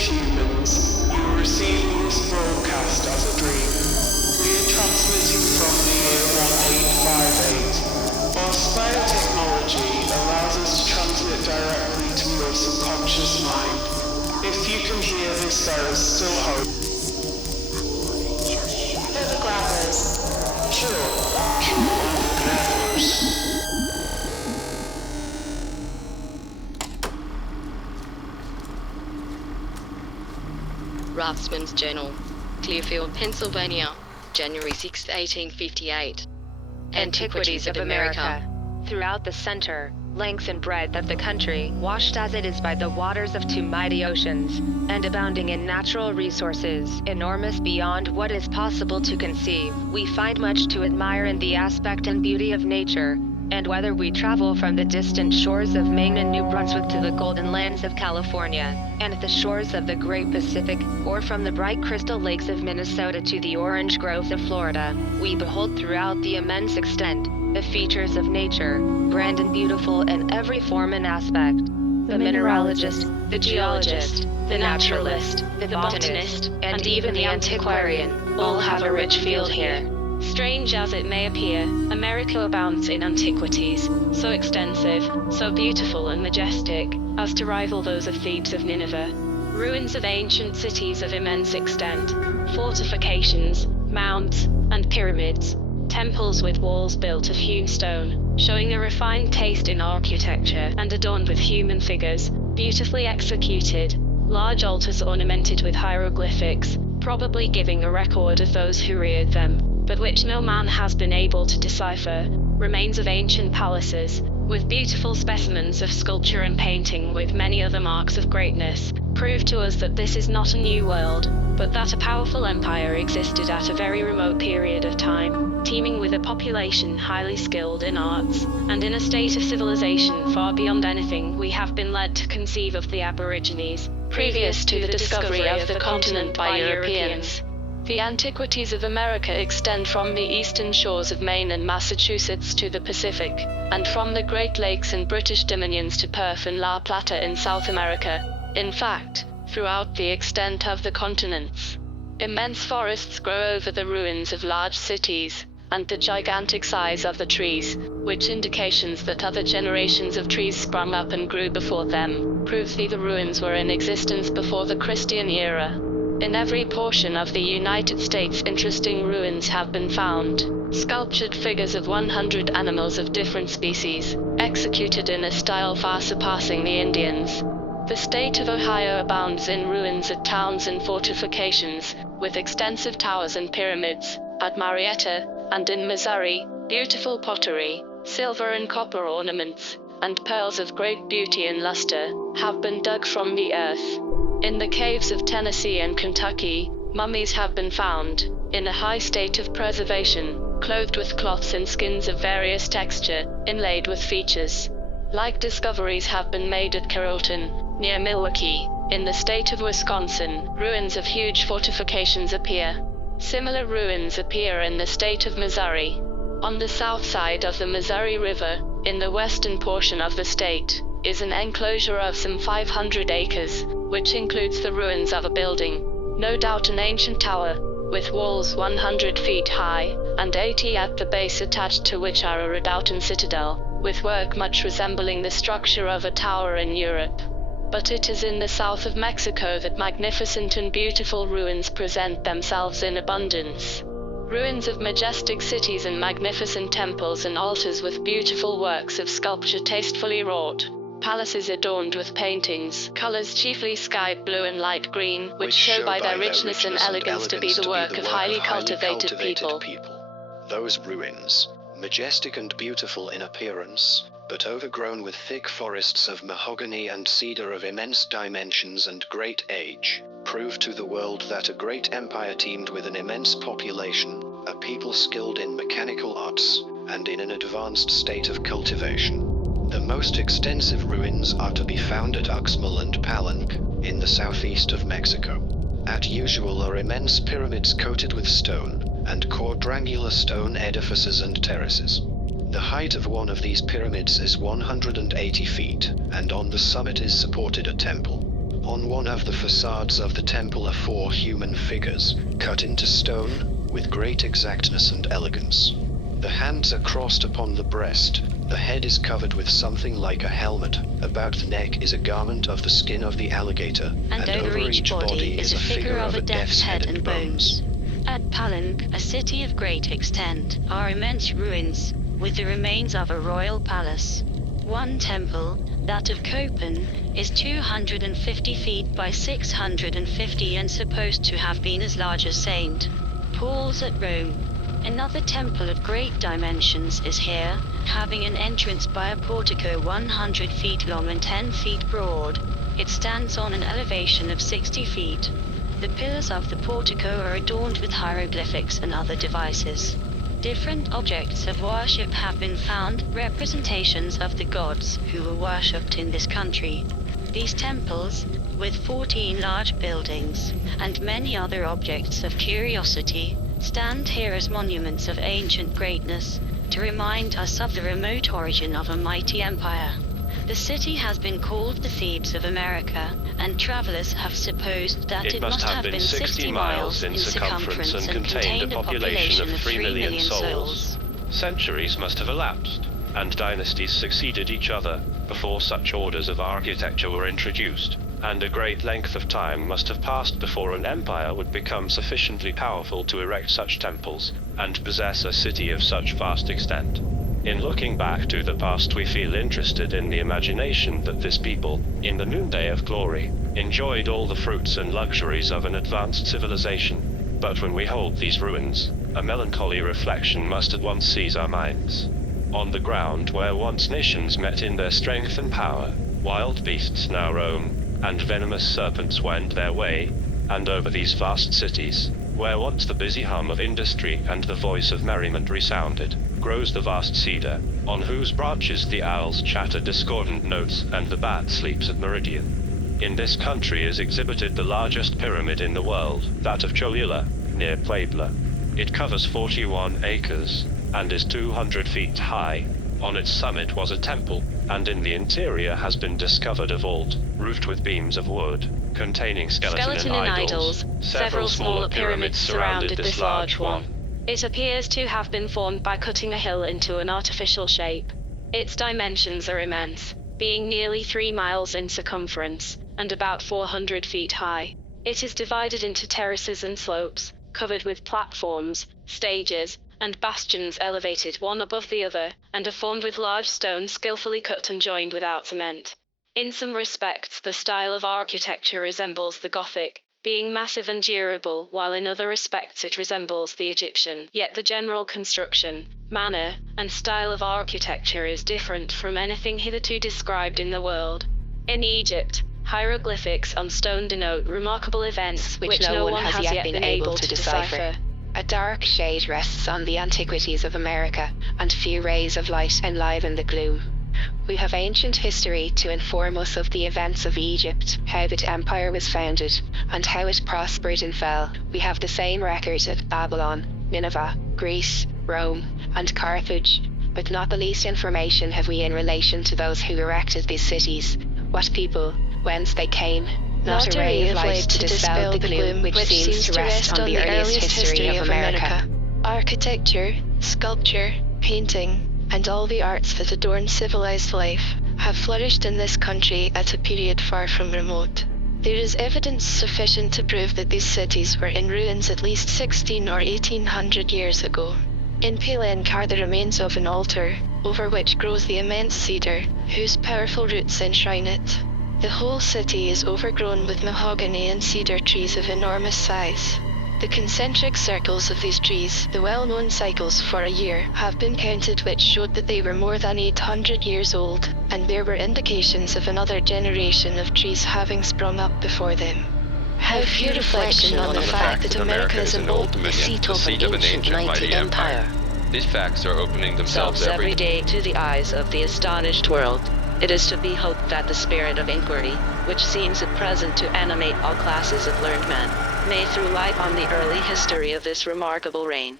humans, you are receiving this broadcast as a dream. We are transmitting from the year 1858. Whilst biotechnology allows us to transmit directly to your subconscious mind, if you can hear this, there is still hope. They're the grabbers. Kill all the grabbers. Raftsman's Journal, Clearfield, Pennsylvania, January 6, 1858. Antiquities of America. Throughout the center, length and breadth of the country, washed as it is by the waters of two mighty oceans, and abounding in natural resources, enormous beyond what is possible to conceive, we find much to admire in the aspect and beauty of nature. And whether we travel from the distant shores of Maine and New Brunswick to the golden lands of California, and the shores of the great Pacific, or from the bright crystal lakes of Minnesota to the orange groves of Florida, we behold throughout the immense extent the features of nature, grand and beautiful in every form and aspect. The mineralogist, the geologist, the naturalist, the botanist, and even the antiquarian, all have a rich field here. Strange as it may appear, America abounds in antiquities, so extensive, so beautiful and majestic, as to rival those of Thebes of Nineveh. Ruins of ancient cities of immense extent, fortifications, mounds, and pyramids, temples with walls built of hewn stone, showing a refined taste in architecture and adorned with human figures, beautifully executed, large altars ornamented with hieroglyphics, probably giving a record of those who reared them, but which no man has been able to decipher, remains of ancient palaces, with beautiful specimens of sculpture and painting with many other marks of greatness, prove to us that this is not a new world, but that a powerful empire existed at a very remote period of time, teeming with a population highly skilled in arts, and in a state of civilization far beyond anything we have been led to conceive of the Aborigines, previous to the discovery of the continent by Europeans. The antiquities of America extend from the eastern shores of Maine and Massachusetts to the Pacific, and from the Great Lakes and British Dominions to Perth and La Plata in South America. In fact, throughout the extent of the continents, immense forests grow over the ruins of large cities, and the gigantic size of the trees, which indications that other generations of trees sprung up and grew before them, proves the ruins were in existence before the Christian era. In every portion of the United States interesting ruins have been found, sculptured figures of 100 animals of different species, executed in a style far surpassing the Indians. The state of Ohio abounds in ruins at towns and fortifications, with extensive towers and pyramids, at Marietta, and in Missouri, beautiful pottery, silver and copper ornaments, and pearls of great beauty and luster, have been dug from the earth. In the caves of Tennessee and Kentucky, mummies have been found, in a high state of preservation, clothed with cloths and skins of various texture, inlaid with features. Like discoveries have been made at Carrollton, near Milwaukee, in the state of Wisconsin. Ruins of huge fortifications appear. Similar ruins appear in the state of Missouri. On the south side of the Missouri River, in the western portion of the state, is an enclosure of some 500 acres, which includes the ruins of a building, no doubt an ancient tower, with walls 100 feet high, and 80 at the base, attached to which are a redoubt and citadel, with work much resembling the structure of a tower in Europe. But it is in the south of Mexico that magnificent and beautiful ruins present themselves in abundance. Ruins of majestic cities and magnificent temples and altars with beautiful works of sculpture tastefully wrought. Palaces adorned with paintings, colors chiefly sky blue and light green, which show by their richness and elegance to be the work of highly cultivated people. Those ruins, majestic and beautiful in appearance, but overgrown with thick forests of mahogany and cedar of immense dimensions and great age, prove to the world that a great empire teemed with an immense population, a people skilled in mechanical arts, and in an advanced state of cultivation. The most extensive ruins are to be found at Uxmal and Palenque, in the southeast of Mexico. At usual are immense pyramids coated with stone, and quadrangular stone edifices and terraces. The height of one of these pyramids is 180 feet, and on the summit is supported a temple. On one of the facades of the temple are 4 human figures, cut into stone, with great exactness and elegance. The hands are crossed upon the breast, the head is covered with something like a helmet, about the neck is a garment of the skin of the alligator, and over each body is a figure of a death's head and bones. At Palenque, a city of great extent, are immense ruins, with the remains of a royal palace. One temple, that of Copen, is 250 feet by 650 and supposed to have been as large as St. Paul's at Rome. Another temple of great dimensions is here, having an entrance by a portico 100 feet long and 10 feet broad. It stands on an elevation of 60 feet. The pillars of the portico are adorned with hieroglyphics and other devices. Different objects of worship have been found, representations of the gods who were worshipped in this country. These temples, with 14 large buildings, and many other objects of curiosity, stand here as monuments of ancient greatness, to remind us of the remote origin of a mighty empire. The city has been called the Thebes of America, and travelers have supposed that it must have been 60 miles in circumference and contained a population of 3 million souls. Centuries must have elapsed, and dynasties succeeded each other, before such orders of architecture were introduced, and a great length of time must have passed before an empire would become sufficiently powerful to erect such temples, and possess a city of such vast extent. In looking back to the past, we feel interested in the imagination that this people, in the noonday of glory, enjoyed all the fruits and luxuries of an advanced civilization. But when we hold these ruins, a melancholy reflection must at once seize our minds. On the ground where once nations met in their strength and power, wild beasts now roam, and venomous serpents wend their way, and over these vast cities, where once the busy hum of industry and the voice of merriment resounded, grows the vast cedar, on whose branches the owls chatter discordant notes and the bat sleeps at meridian. In this country is exhibited the largest pyramid in the world, that of Cholula, near Puebla. It covers 41 acres, and is 200 feet high. On its summit was a temple, and in the interior has been discovered a vault, roofed with beams of wood, containing skeleton and idols. Several smaller pyramids surrounded this large one. It appears to have been formed by cutting a hill into an artificial shape. Its dimensions are immense, being nearly 3 miles in circumference, and about 400 feet high. It is divided into terraces and slopes, covered with platforms, stages, and bastions elevated one above the other, and are formed with large stones skillfully cut and joined without cement. In some respects, the style of architecture resembles the Gothic, being massive and durable, while in other respects it resembles the Egyptian. Yet the general construction, manner, and style of architecture is different from anything hitherto described in the world. In Egypt, hieroglyphics on stone denote remarkable events which no one has yet been able to decipher. A dark shade rests on the Antiquities of America, and few rays of light enliven the gloom. We have ancient history to inform us of the events of Egypt, how that empire was founded, and how it prospered and fell. We have the same records at Babylon, Nineveh, Greece, Rome, and Carthage, but not the least information have we in relation to those who erected these cities, what people, whence they came, not a ray of light to dispel the gloom which seems to rest on the earliest history of America. Architecture, sculpture, painting, and all the arts that adorn civilized life have flourished in this country at a period far from remote. There is evidence sufficient to prove that these cities were in ruins at least 16 or 1800 years ago. In Palenque are the remains of an altar, over which grows the immense cedar, whose powerful roots enshrine it. The whole city is overgrown with mahogany and cedar trees of enormous size. The concentric circles of these trees, the well-known cycles for a year, have been counted, which showed that they were more than 800 years old, and there were indications of another generation of trees having sprung up before them. How few reflection on the fact that America is an old seat of an ancient mighty empire. These facts are opening themselves every day to the eyes of the astonished world. It is to be hoped that the spirit of inquiry, which seems at present to animate all classes of learned men, may throw light on the early history of this remarkable reign.